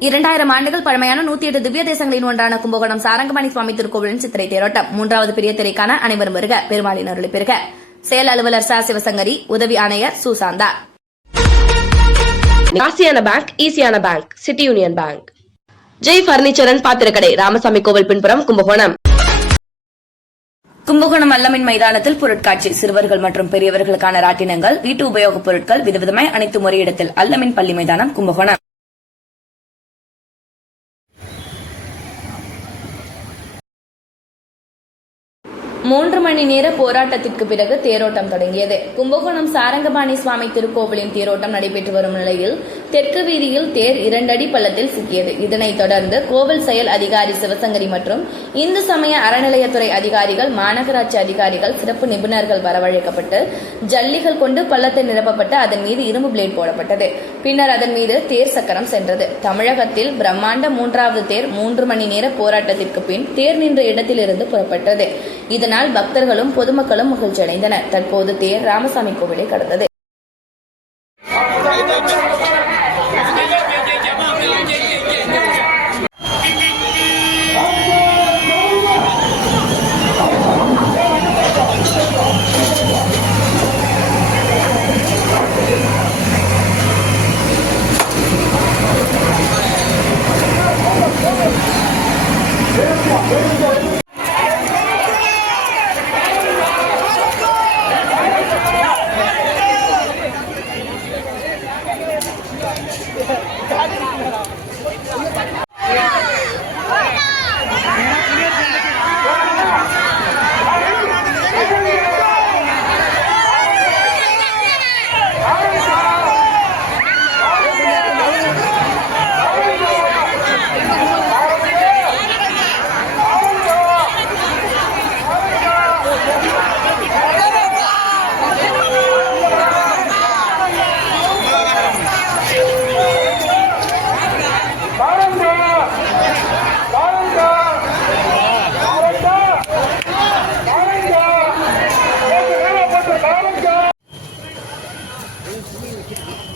இரண்டாயிரம் ஆண்டுகள் பழமையான நூத்தி எட்டு திவ்ய தேசங்களின் ஒன்றான கும்பகோணம் சாரங்கமணி சுவாமி திருக்கோவிலின் சித்திரை தேரோட்டம். மூன்றாவது பெரிய திரைக்கான அனைவரும் வருக. பெருமாளின் அருளை பெறுக. செயல் அலுவலர் ச. சிவசங்கரி உதவி ஆணையர் சுசாந்தா ராசியான பேங்க் ஈஸியான bank city union bank Jai furniture and பாத்திரக்கடை Ramasamy கோவில் பின்புறம் கும்பகோணம். கும்பகோணம் அல்லமின் மைதானத்தில் பொருட்காட்சி. சிறுவர்கள் மற்றும் பெரியவர்களுக்கான ராட்டினங்கள் வீட்டு உபயோகப் பொருட்கள் விதவிதமாய் அனைத்து முறையிடத்தில் அல்லமின் பள்ளி மைதானம் கும்பகோணம். மூன்று மணி நேர போராட்டத்திற்கு பிறகு தேரோட்டம் தொடங்கியது. கும்பகோணம் சாரங்கபாணி சுவாமி திருக்கோவிலின் தேரோட்டம் நடைபெற்று வரும் நிலையில் தெற்கு வீதியில் தேர் இரண்டடி பள்ளத்தில் சிக்கியது. இதனைத் தொடர்ந்து கோவில் செயல் அதிகாரி சிவசங்கரி மற்றும் இந்து சமய அறநிலையத்துறை அதிகாரிகள் மாநகராட்சி அதிகாரிகள் சிறப்பு நிபுணர்கள் வரவழைக்கப்பட்டு ஜல்லிகள் கொண்டு பள்ளத்தை நிரப்பப்பட்டு அதன் மீது இரும்பு பிளேட் போடப்பட்டது. பின்னர் அதன் மீது தேர் சக்கரம் சென்றது. தமிழகத்தில் பிரம்மாண்ட மூன்றாவது தேர் மூன்று மணி நேர போராட்டத்திற்கு பின் தேர் நின்ற இடத்திலிருந்து புறப்பட்டது. இதனால் பக்தர்களும் பொதுமக்களும் மகிழ்ச்சியடைந்தனர் தற்போது தேர் ராமசாமி கோவிலை கடந்தது Let's go. Yeah. 没有钱啊